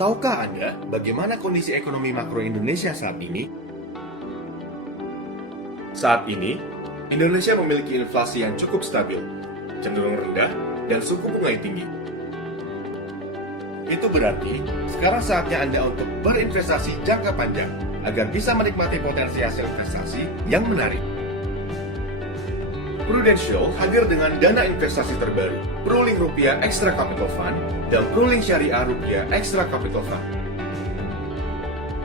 Tahukah Anda bagaimana kondisi ekonomi makro Indonesia saat ini? Saat ini, Indonesia memiliki inflasi yang cukup stabil, cenderung rendah, dan suku bunga yang tinggi. Itu berarti, sekarang saatnya Anda untuk berinvestasi jangka panjang, agar bisa menikmati potensi hasil investasi yang menarik. Prudential hadir dengan dana investasi terbaru, Pruling Rupiah Extra Capital Fund dan Pruling Syariah Rupiah Extra Capital Fund.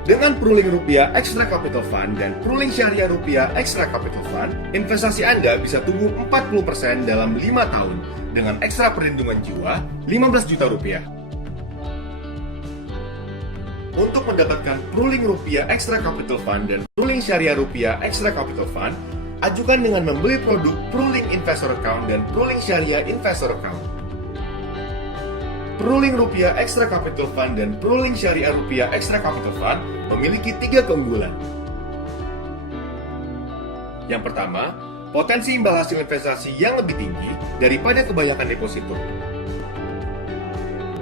Dengan Pruling Rupiah Extra Capital Fund dan Pruling Syariah Rupiah Extra Capital Fund, investasi Anda bisa tumbuh 40% dalam 5 tahun dengan ekstra perlindungan jiwa 15 juta rupiah. Untuk mendapatkan Pruling Rupiah Extra Capital Fund dan Pruling Syariah Rupiah Extra Capital Fund, ajukan dengan membeli produk Pruling Investor Account dan Pruling Syariah Investor Account. Pruling Rupiah Extra Capital Fund dan Pruling Syariah Rupiah Extra Capital Fund memiliki 3 keunggulan. Yang pertama, potensi imbal hasil investasi yang lebih tinggi daripada kebanyakan deposito.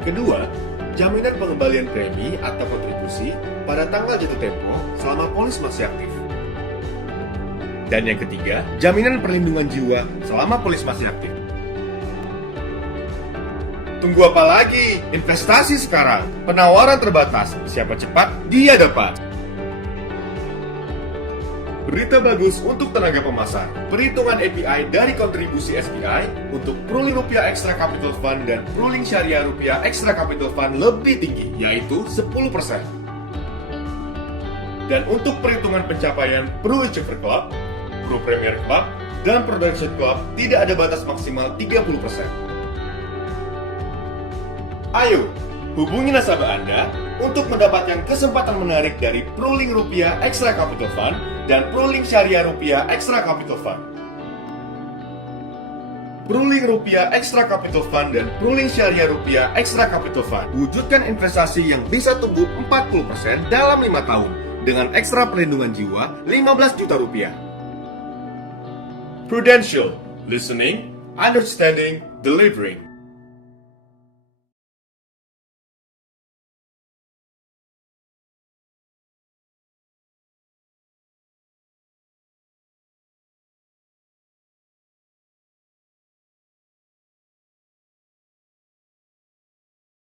Kedua, jaminan pengembalian premi atau kontribusi pada tanggal jatuh tempo selama polis masih aktif. Dan yang ketiga, jaminan perlindungan jiwa selama polis masih aktif. Tunggu apa lagi? Investasi sekarang. Penawaran terbatas. Siapa cepat, dia dapat. Berita bagus untuk tenaga pemasar. Perhitungan API dari kontribusi SBI untuk Pruling Rupiah Extra Capital Fund dan Pruling Syariah Rupiah Extra Capital Fund lebih tinggi, yaitu 10%. Dan untuk perhitungan pencapaian Pro Achiever Club, Pro Premier Club, dan Production Club tidak ada batas maksimal 30%. Ayo, hubungi nasabah Anda untuk mendapatkan kesempatan menarik dari Pruling Rupiah Extra Capital Fund dan Pruling Syariah Rupiah Extra Capital Fund. Pruling Rupiah Extra Capital Fund dan Pruling Syariah Rupiah Extra Capital Fund wujudkan investasi yang bisa tumbuh 40% dalam 5 tahun dengan ekstra perlindungan jiwa 15 juta rupiah. Prudential, listening, understanding, delivering.